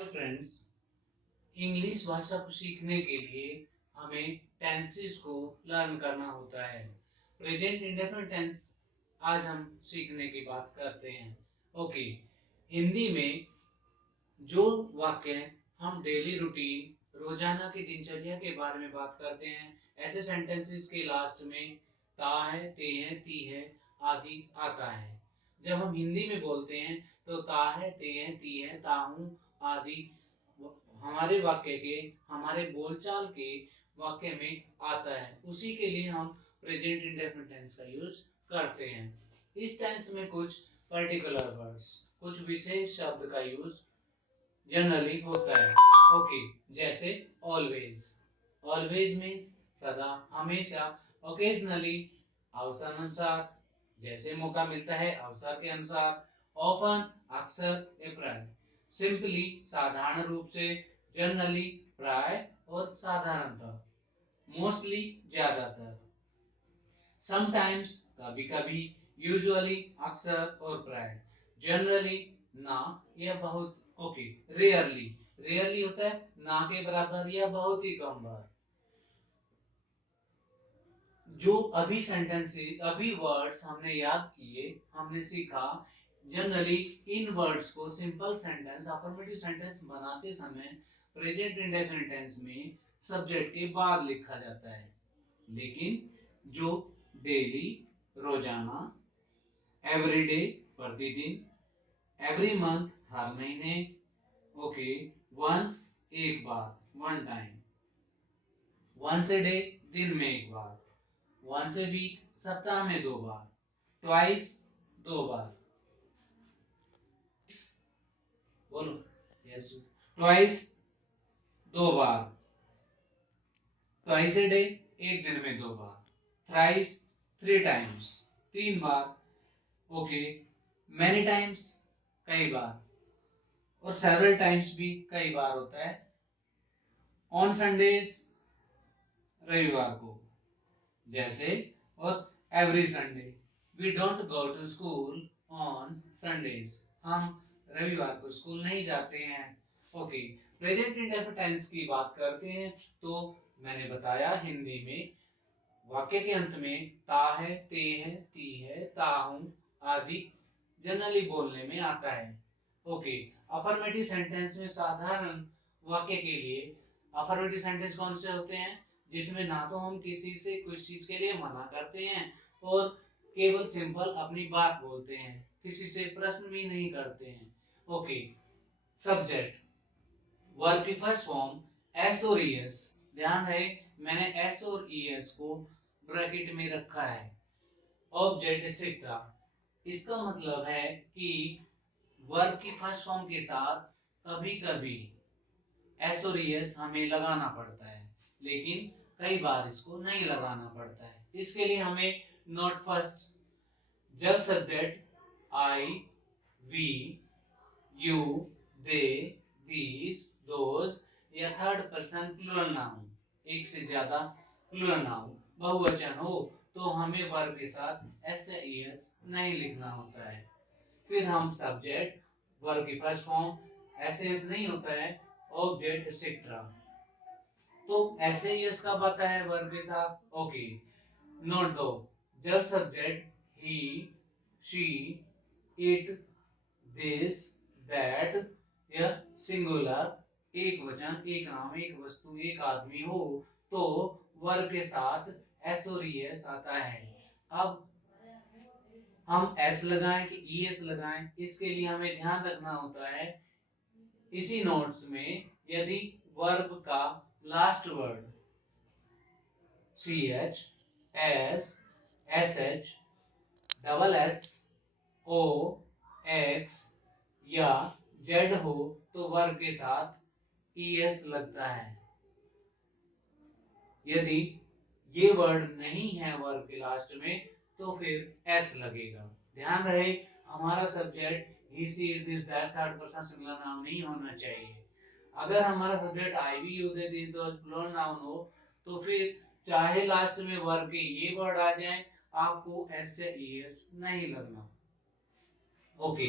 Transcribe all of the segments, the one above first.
Hello friends, English भाषा को सीखने के लिए हमें टेंसेस को लर्न करना होता है। प्रेजेंट इंडेफिनिट टेंस आज हम सीखने की बात करते हैं। ओके, हिंदी में जो वाक्य हम डेली रूटीन रोजाना की दिनचर्या के बारे में बात करते हैं, ऐसे सेंटेंसेस के लास्ट में ता है, ते है, ती है आदि आता है। जब हम हिंदी में बोलते हैं तो ता है, ते है, ती है, ता हूं आदि हमारे वाक्य के, हमारे बोलचाल के वाक्य में आता है। उसी के लिए हम प्रेजेंट इंडेफिनिट टेंस का यूज करते हैं। इस टेंस में कुछ पर्टिकुलर वर्ड्स, कुछ विशेष शब्द का यूज जनरली होता है। ओके, जैसे ऑलवेज। ऑलवेज मीन्स सदा, हमेशा। ओकेजनली अवसर अनुसार, जैसे मौका मिलता है अवसर के अनुसार। ऑफन अक्सर या प्राय। सिंपली साधारण रूप से। जनरली प्राय और साधारणतः। मोस्टली ज्यादातर। समटाइम्स कभी कभी। यूजुअली अक्सर और प्राय। जनरली ना या बहुत। Okay, rarely. रेयरली होता है ना के बराबर या बहुत ही कम बार। जो अभी सेंटेंसेस, अभी वर्ड्स हमने याद किए, हमने सीखा, जनरली इन वर्ड्स को सिंपल सेंटेंस, अफर्मेटिव सेंटेंस बनाते समय प्रेजेंट इंडेफिनिट टेंस में सब्जेक्ट के बाद लिखा जाता है। लेकिन जो डेली, रोजाना, एवरीडे प्रतिदिन, एवरी मंथ हर महीने, ओके, वंस एक बार, one time, once a day दिन में एक बार, वंस ए वीक सप्ताह में दो बार, ट्वाइस दो बार, बोलो यस, ट्वाइस दो बार, ट्वाइस ए डे एक दिन में दो बार, थ्राइस थ्री टाइम्स तीन बार, ओके, मैनी टाइम्स कई बार, और सेवरल टाइम्स भी कई बार होता है। ऑन संडेज रविवार को, जैसे, और every Sunday. We don't go to school on Sundays. हम रविवार को स्कूल नहीं जाते हैं। ओके, प्रेजेंट इंडेफिनिट टेंस की बात करते हैं तो मैंने बताया हिंदी में वाक्य के अंत में ता है, ते है, ती है, ता हूं आदि जनरली बोलने में आता है। ओके, अफर्मेटिव सेंटेंस में साधारण वाक्य के लिए अफर्मेटिव सेंटेंस कौन से होते हैं? जिसमें ना तो हम किसी से कुछ चीज के लिए मना करते हैं और केवल सिंपल अपनी बात बोलते हैं, किसी से प्रश्न भी नहीं करते हैं। ओके, सब्जेक्ट, वर्ब की फर्स्ट फॉर्म एस और ईएस। ध्यान रहे मैंने एस और ईएस को ब्रैकेट में रखा है। ऑब्जेक्ट एक्सेट्रा, इसका मतलब है कि वर्ब की फर्स्ट फॉर्म के साथ कभी कभी एस और ईएस हमें लगाना पड़ता है, लेकिन कई बार इसको नहीं लगाना पड़ता है। इसके लिए हमें नॉट फर्स्ट, जब subject I, we, you, they, these, those या थर्ड पर्सन प्लूरल नाउन, एक से ज्यादा प्लूरल नाउन बहुवचन हो तो हमें वर्ब के साथ एस या ईएस नहीं लिखना होता है। फिर हम सब्जेक्ट, वर्ब की फर्स्ट फॉर्म, एस एस नहीं होता है, ऑब्जेक्ट एक्सेट्रा। तो ऐसे ही इसका आता है वर्ब के साथ। ओके, नोट दो, जब subject he, she, it, this, that या सिंगुलर, एक वचन, एक नाम, एक वस्तु, एक आदमी हो तो वर्ब के साथ एस और ईएस आता है। अब हम एस लगाएं कि ईएस लगाएं, इसके लिए हमें ध्यान रखना होता है इसी नोट्स में यदि वर्ब का last word C H, S, S H, double S, O, X या जेड हो तो वर्ब के साथ ईएस लगता है। यदि ये वर्ड नहीं है वर्ब के लास्ट में तो फिर एस लगेगा। ध्यान रहे हमारा subject he, she, it, this, that third person singular noun नहीं होना चाहिए। अगर हमारा subject I, we, you, they, this, those plural noun हो तो फिर चाहे लास्ट में वर्ब के ये वर्ड आ जाए, आपको एस से ईएस नहीं लगना। Okay,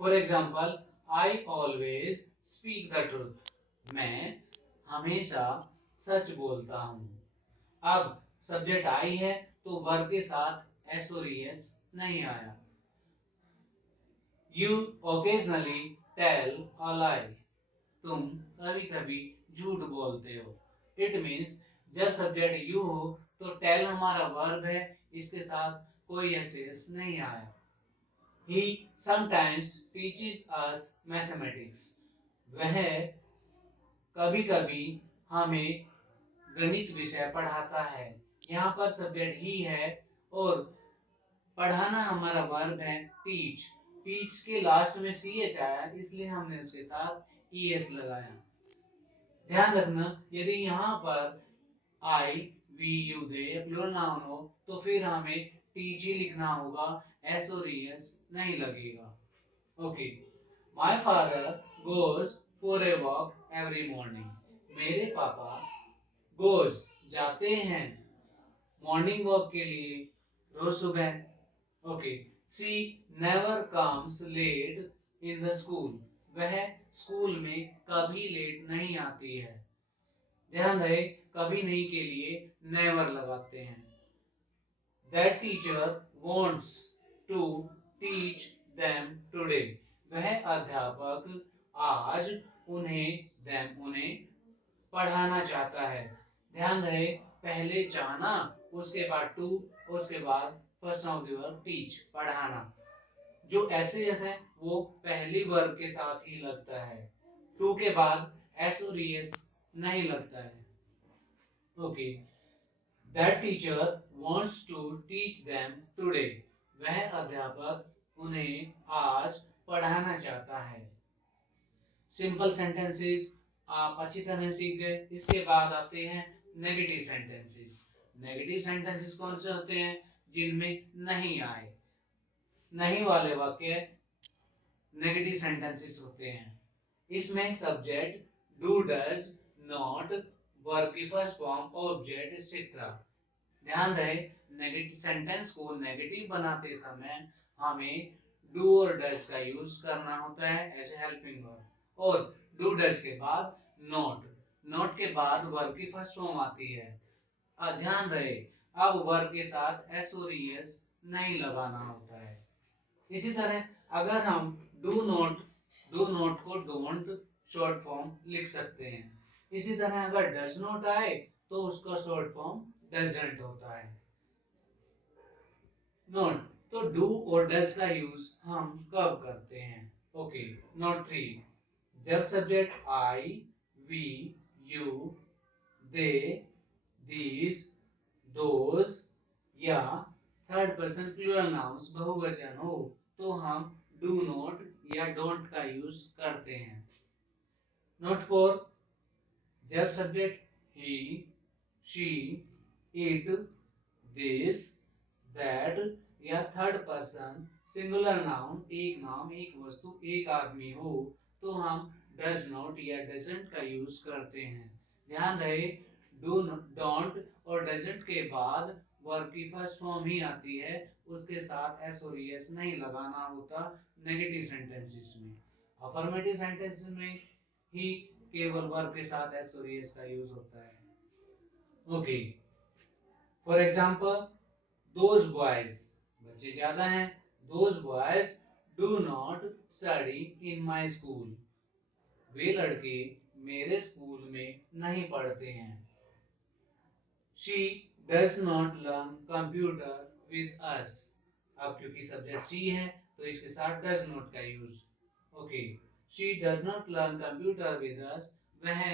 for example, I always speak speak the truth, मैं हमेशा सच बोलता हूँ। अब सब्जेक्ट आई है तो वर्ब के साथ एस और ईएस नहीं आया। यू ओकेजनली टेल अ लाई, तुम कभी कभी झूठ बोलते हो। इट मीन्स जब सब्जेक्ट यू हो तो टेल हमारा वर्ब है, इसके साथ कोई एस नहीं आया। He sometimes teaches us mathematics, वह कभी कभी हमें गणित विषय पढ़ाता है। यहाँ पर सब्जेक्ट ही है और पढ़ाना हमारा वर्ब है टीच। टीच के लास्ट में सी एच आया, इसलिए हमने उसके साथ ई एस लगाया। ध्यान रखना, यदि यहाँ पर I we you they plural noun हो तो फिर हमें टीच ही लिखना होगा, एस और ई एस नहीं लगेगा। Okay, my father goes for a walk every morning, मेरे पापा गोज जाते हैं मॉर्निंग वॉक के लिए रोज सुबह। Okay, she never comes late in the school, वह स्कूल में कभी लेट नहीं आती है। ध्यान रहे, कभी नहीं के लिए नेवर लगाते हैं। That teacher wants to teach them today, वह अध्यापक आज उन्हें पढ़ाना चाहता है। ध्यान रहे, पहले जाना, उसके बाद टू, उसके बाद first of the verb teach, पढ़ाना। जो ऐसे है वो पहली वर्ब के साथ ही लगता है, टू के बाद एस और एस नहीं लगता है। Okay, that teacher wants to teach them today, वह अध्यापक उन्हें आज पढ़ाना चाहता है। सिंपल सेंटेंसेस आप अच्छी तरह सीख गए। इसके बाद आते हैं नेगेटिव सेंटेंसेस। नेगेटिव सेंटेंसेस कौन से होते हैं? जिनमें नहीं आए, नहीं वाले वाक्य नेगेटिव सेंटेंसेस होते हैं। इसमें subject do does not, verb की फर्स्ट फॉर्म ऑब्जेक्ट एक्सेट्रा। ध्यान रहे, नेगेटिव सेंटेंस को नेगेटिव बनाते समय हमें डू और डज का यूज करना होता है एज हेल्पिंग वर्ब, और डू डज के बाद नॉट, नॉट के बाद वर्ब की फर्स्ट फॉर्म आती है। ध्यान रहे, अब वर्ब के साथ एस और एस नहीं लगाना होता है। इसी तरह अगर हम डू नॉट को डोंट शॉर्ट फॉर्म लिख सकते हैं। इसी तरह अगर डज नॉट आए तो उसका शॉर्ट फॉर्म डजंट होता है। नॉट, तो डू और डज का यूज हम कब करते हैं? ओके, नोट 3, जब subject I we you they these those या थर्ड पर्सन प्लूरल नाउन्स बहुवचन हो तो हम डू नॉट या डोंट का यूज करते हैं। नोट 4, जब subject he she it this that या थर्ड पर्सन सिंगुलर नाउन, एक नाम, एक वस्तु, एक आदमी हो तो हम डज नॉट या डजंट का यूज करते हैं। ध्यान रहे, डू डोंट और डजंट के बाद वर्ब की फर्स्ट फॉर्म ही आती है, उसके साथ एस और एस नहीं लगाना होता नेगेटिव सेंटेंसेस में। अफर्मेटिव सेंटेंसेस में ही केवल वर्ब के साथ एस और एस का यूज होता है। Okay, for example those boys, बच्चे ज्यादा हैं, those boys do not study in my school, वे लड़के मेरे स्कूल में नहीं पढ़ते हैं। she does not learn computer with us, अब क्योंकि सब्जेक्ट she है तो इसके साथ does not का use. Okay, she does not learn computer with us, वह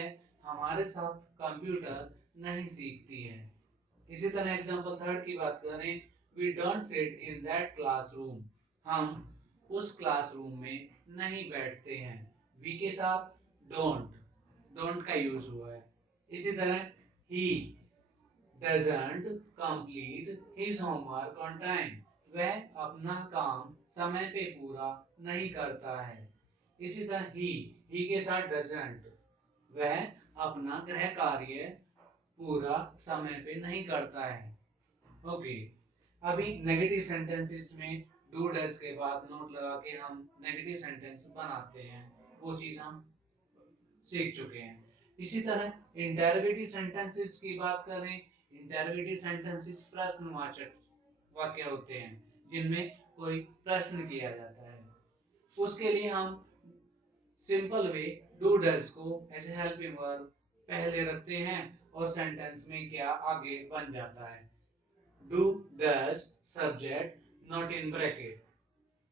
हमारे साथ कंप्यूटर नहीं सीखती है। इसी तरह एग्जांपल थर्ड की बात करें, we don't sit in that classroom, हम उस क्लासरूम में नहीं बैठते हैं। we के साथ don't का यूज हुआ है। इसी तरह he doesn't complete his homework on time, वह अपना काम समय पे पूरा नहीं करता है। इसी तरह he के साथ doesn't, वह अपना गृह कार्य पूरा समय पे नहीं करता है। ओके, अभी नेगेटिव सेंटेंसेस में डू डज के बाद नोट लगा के हम नेगेटिव सेंटेंस बनाते हैं, वो चीज हम सीख चुके हैं। इसी तरह इंटेरोगेटिव सेंटेंसेस की बात करें, इंटेरोगेटिव सेंटेंसेस प्रश्नवाचक वाक्य होते हैं जिनमें कोई प्रश्न किया जाता है। उसके लिए हम सिंपल वे डू डज को एज हेल्पिंग वर्ब पहले रखते हैं और सेंटेंस में क्या आगे बन जाता है। Do does subject not in bracket.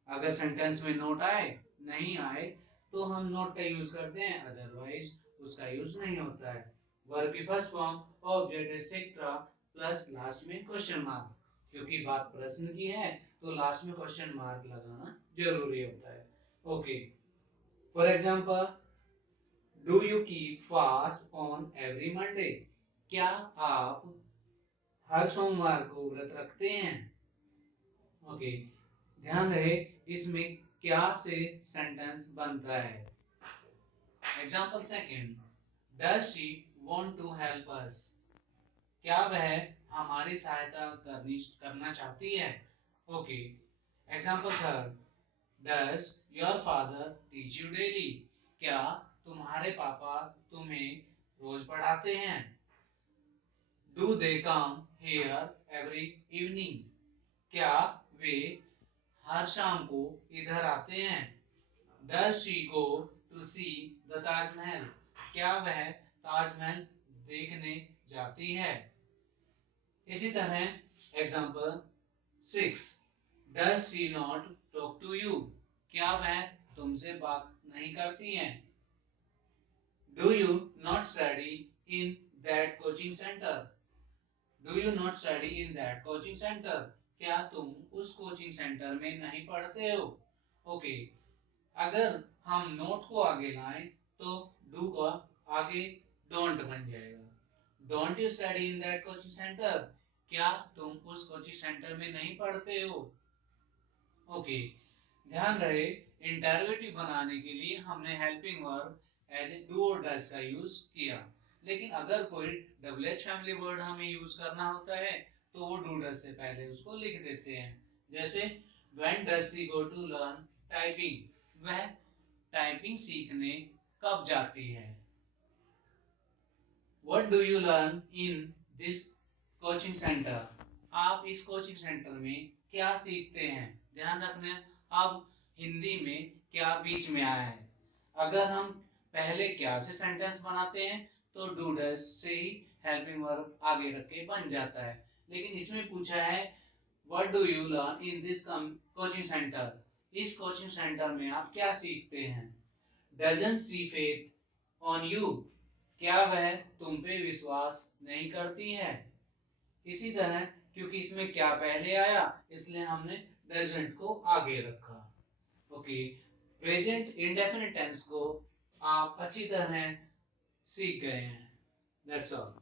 अगर सेंटेंस में नोट आए नहीं आए तो हम नोट का यूज करते हैं, अदरवाइज उसका यूज नहीं होता है। वर्ब की first form object etcetera plus last में क्वेश्चन मार्क, क्योंकि बात प्रश्न की है तो लास्ट में क्वेश्चन मार्क लगाना जरूरी होता है। Okay, for example, do you keep fast on every Monday. क्या आप हर सोमवार को व्रत रखते हैं? ओके, ध्यान रहे इसमें क्या से सेंटेंस बनता है। Example second, does she want to help us. क्या वह हमारी सहायता करना चाहती है? Okay, example third, does your father teach you daily. क्या तुम्हारे पापा तुम्हें रोज पढ़ाते हैं? Do they come here every evening. क्या वे हर शाम को इधर आते हैं? Does she go to see the Taj Mahal? क्या वह ताजमहल देखने जाती है? इसी तरह example 6, Does she not talk to you? क्या वह तुमसे बात नहीं करती है? Do you not study in that coaching center? Do you not study in that coaching center? क्या तुम उस कोचिंग सेंटर में नहीं पढ़ते हो? ओके, अगर हम नोट को आगे लाएं तो डू का आगे डोंट बन जाएगा। Don't you study in that coaching centre. क्या तुम उस कोचिंग सेंटर में नहीं पढ़ते हो? ओके, ध्यान रहे इंटरोगेटिव बनाने के लिए हमने helping verb as a do और डज का यूज किया, लेकिन अगर कोई डबल एच फैमिली वर्ड हमें यूज करना होता है तो वो डू डज से पहले उसको लिख देते हैं। जैसे when does she go to learn typing. वह टाइपिंग सीखने कब जाती है? What do you learn in this coaching center? आप इस कोचिंग सेंटर में क्या सीखते हैं? ध्यान रखना, अब हिंदी में क्या बीच में आया है। अगर हम पहले क्या से सेंटेंस बनाते हैं तो डू डज से ही हेल्पिंग वर्ब आगे रख के बन जाता है, लेकिन इसमें पूछा है What do you learn in this coaching center? इस कोचिंग सेंटर में आप क्या सीखते हैं? Doesn't she faith on you? क्या वह तुम पे विश्वास नहीं करती है? इसी तरह क्योंकि इसमें क्या पहले आया इसलिए हमने डजंट को आगे रखा। ओके, प्रेजेंट इंडेफिनिट टेंस को आप अच्छी तरह सीख गए हैं। That's all.